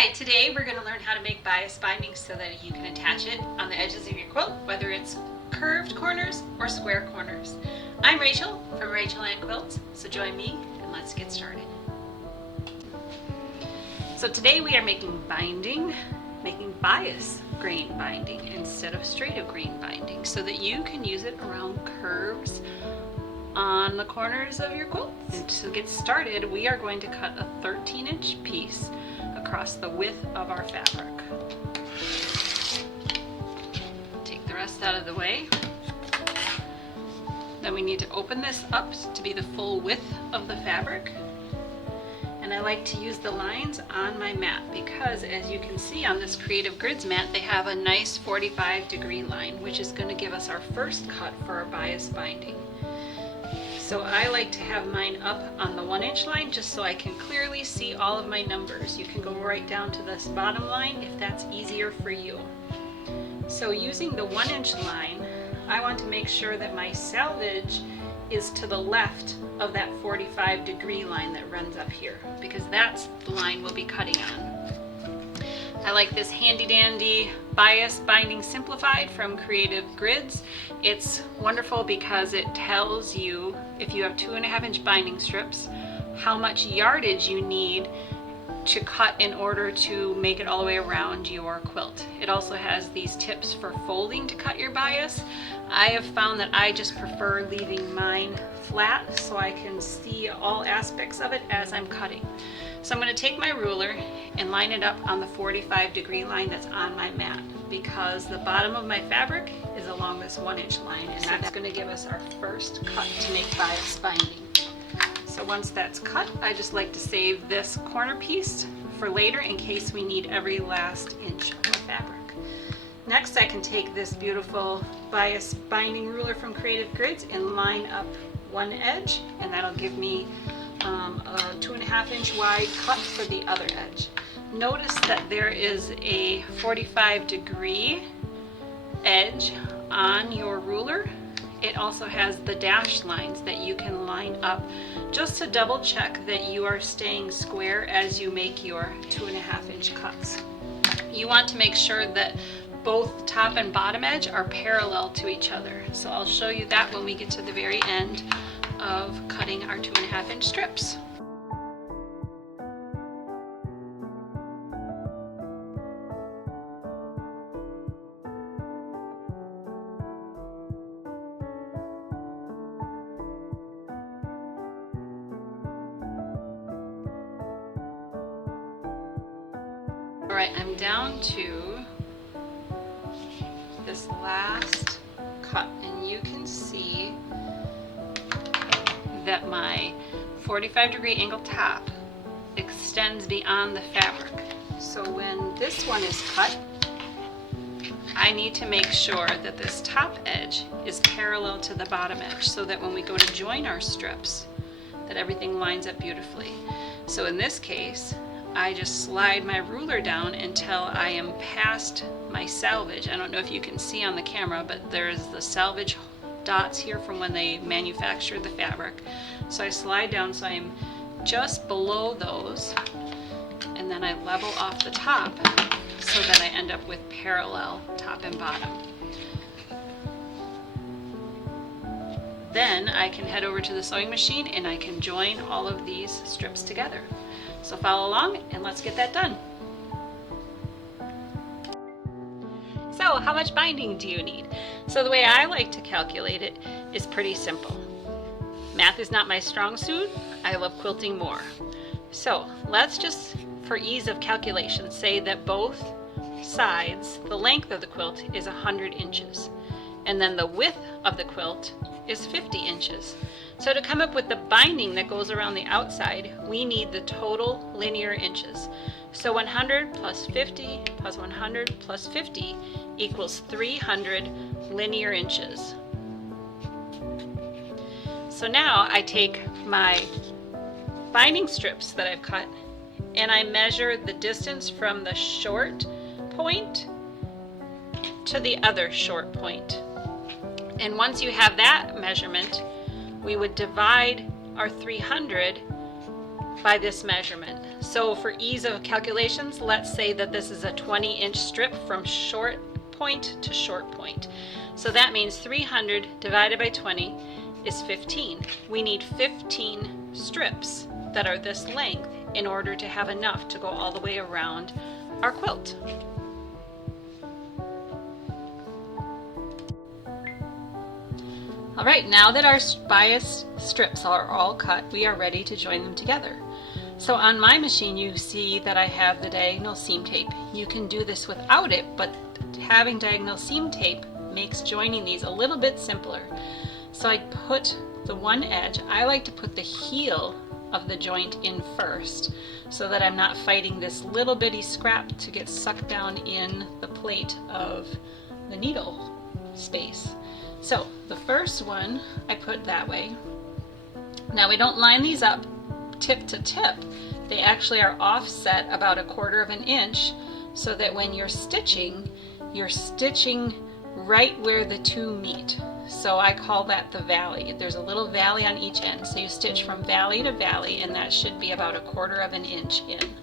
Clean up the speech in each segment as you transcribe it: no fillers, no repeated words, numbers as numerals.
Hi, today we're going to learn how to make bias bindings so that you can attach it on the edges of your quilt, whether it's curved corners or square corners. I'm Rachel from Ann Quilts, so join me and let's get started. So today we are making bias grain binding instead of straight of grain binding so that you can use it around curves on the corners of your quilt. And to get started, we are going to cut a 13-inch piece across the width of our fabric. Take the rest out of the way. Then we need to open this up to be the full width of the fabric. And I like to use the lines on my mat because, as you can see on this Creative Grids mat, they have a nice 45-degree line, which is going to give us our first cut for our bias binding. So I like to have mine up on the 1-inch line just so I can clearly see all of my numbers. You can go right down to this bottom line if that's easier for you. So using the 1-inch line, I want to make sure that my selvage is to the left of that 45-degree line that runs up here, because that's the line we'll be cutting on. I like this handy dandy bias binding simplified from Creative Grids. It's wonderful because it tells you, if you have 2.5-inch binding strips, how much yardage you need to cut in order to make it all the way around your quilt. It also has these tips for folding to cut your bias. I have found that I just prefer leaving mine flat so I can see all aspects of it as I'm cutting. So I'm going to take my ruler and line it up on the 45-degree line that's on my mat, because the bottom of my fabric is along this 1-inch line, and that's going to give us our first cut to make bias binding. So once that's cut, I just like to save this corner piece for later in case we need every last inch of the fabric. Next, I can take this beautiful bias binding ruler from Creative Grids and line up one edge, and that'll give me a 2.5-inch wide cut for the other edge. Notice that there is a 45-degree edge on your ruler. It also has the dashed lines that you can line up just to double check that you are staying square as you make your 2.5-inch cuts. You want to make sure that both top and bottom edge are parallel to each other. So I'll show you that when we get to the very end of cutting our 2.5-inch strips. Alright, I'm down to this last cut, and you can see that my 45-degree angle top extends beyond the fabric. So when this one is cut, I need to make sure that this top edge is parallel to the bottom edge so that when we go to join our strips, that everything lines up beautifully. So in this case, I just slide my ruler down until I am past my selvage. I don't know if you can see on the camera, but there's the selvage dots here from when they manufactured the fabric. So I slide down so I'm just below those, and then I level off the top so that I end up with parallel top and bottom. Then I can head over to the sewing machine and I can join all of these strips together. So follow along and let's get that done. So how much binding do you need? So the way I like to calculate it is pretty simple. Math is not my strong suit. I love quilting more. So let's just, for ease of calculation, say that both sides, the length of the quilt is 100 inches. And then the width of the quilt is 50 inches. So to come up with the binding that goes around the outside, we need the total linear inches. So 100 plus 50 plus 100 plus 50 equals 300 linear inches. So now I take my binding strips that I've cut and I measure the distance from the short point to the other short point. And once you have that measurement, we would divide our 300 by this measurement. So for ease of calculations, let's say that this is a 20-inch strip from short point to short point. So that means 300 divided by 20 is 15. We need 15 strips that are this length in order to have enough to go all the way around our quilt. All right, now that our bias strips are all cut, we are ready to join them together. So on my machine, you see that I have the diagonal seam tape. You can do this without it, but having diagonal seam tape makes joining these a little bit simpler. So I put the one edge, I like to put the heel of the joint in first so that I'm not fighting this little bitty scrap to get sucked down in the plate of the needle space. So the first one I put that way. Now we don't line these up tip to tip. They actually are offset about 1/4 of an inch so that when you're stitching right where the two meet. So I call that the valley. There's a little valley on each end. So you stitch from valley to valley, and that should be about 1/4 of an inch in.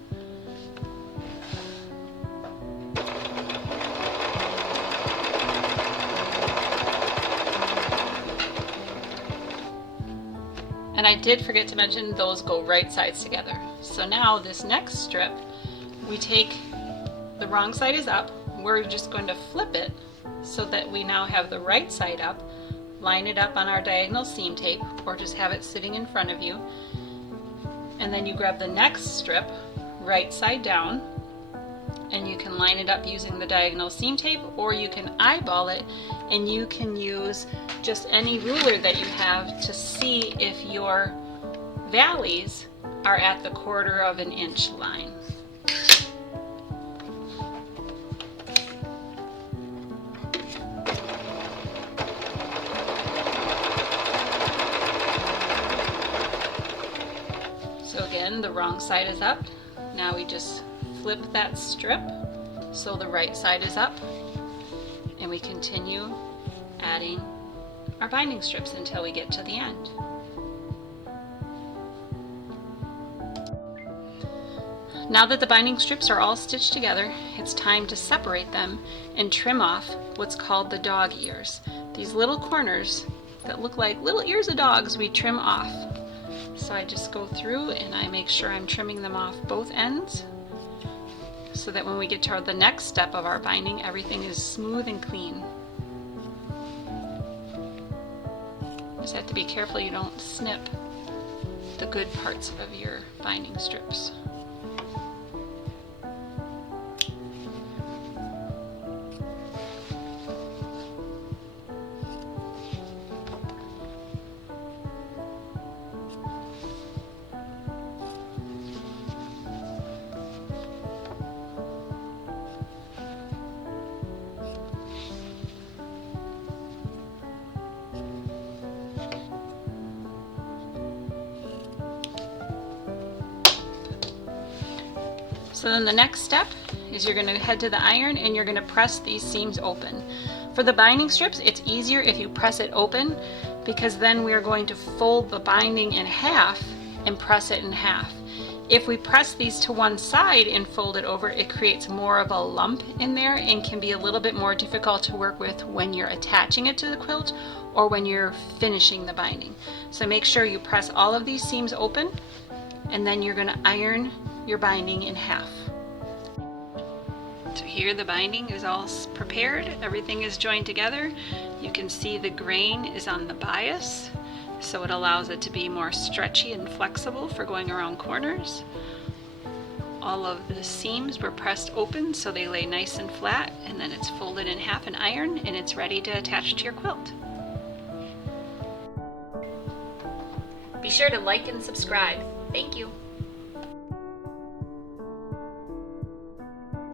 And I did forget to mention those go right sides together. So now this next strip, we take the wrong side is up. We're just going to flip it so that we now have the right side up, line it up on our diagonal seam tape, or just have it sitting in front of you. And then you grab the next strip, right side down, and you can line it up using the diagonal seam tape, or you can eyeball it, and you can use just any ruler that you have to see if your valleys are at the 1/4 of an inch line. So again, the wrong side is up. Now we just flip that strip so the right side is up, and we continue adding our binding strips until we get to the end. Now that the binding strips are all stitched together, it's time to separate them and trim off what's called the dog ears. These little corners that look like little ears of dogs, we trim off. So I just go through and I make sure I'm trimming them off both ends so that when we get to the next step of our binding, everything is smooth and clean. Just have to be careful you don't snip the good parts of your binding strips. So then the next step is you're going to head to the iron and you're going to press these seams open. For the binding strips, it's easier if you press it open because then we are going to fold the binding in half and press it in half. If we press these to one side and fold it over, it creates more of a lump in there and can be a little bit more difficult to work with when you're attaching it to the quilt or when you're finishing the binding. So make sure you press all of these seams open, and then you're going to iron your binding in half. So here the binding is all prepared, everything is joined together. You can see the grain is on the bias, so it allows it to be more stretchy and flexible for going around corners. All of the seams were pressed open so they lay nice and flat, and then it's folded in half and ironed, and it's ready to attach to your quilt. Be sure to like and subscribe. Thank you.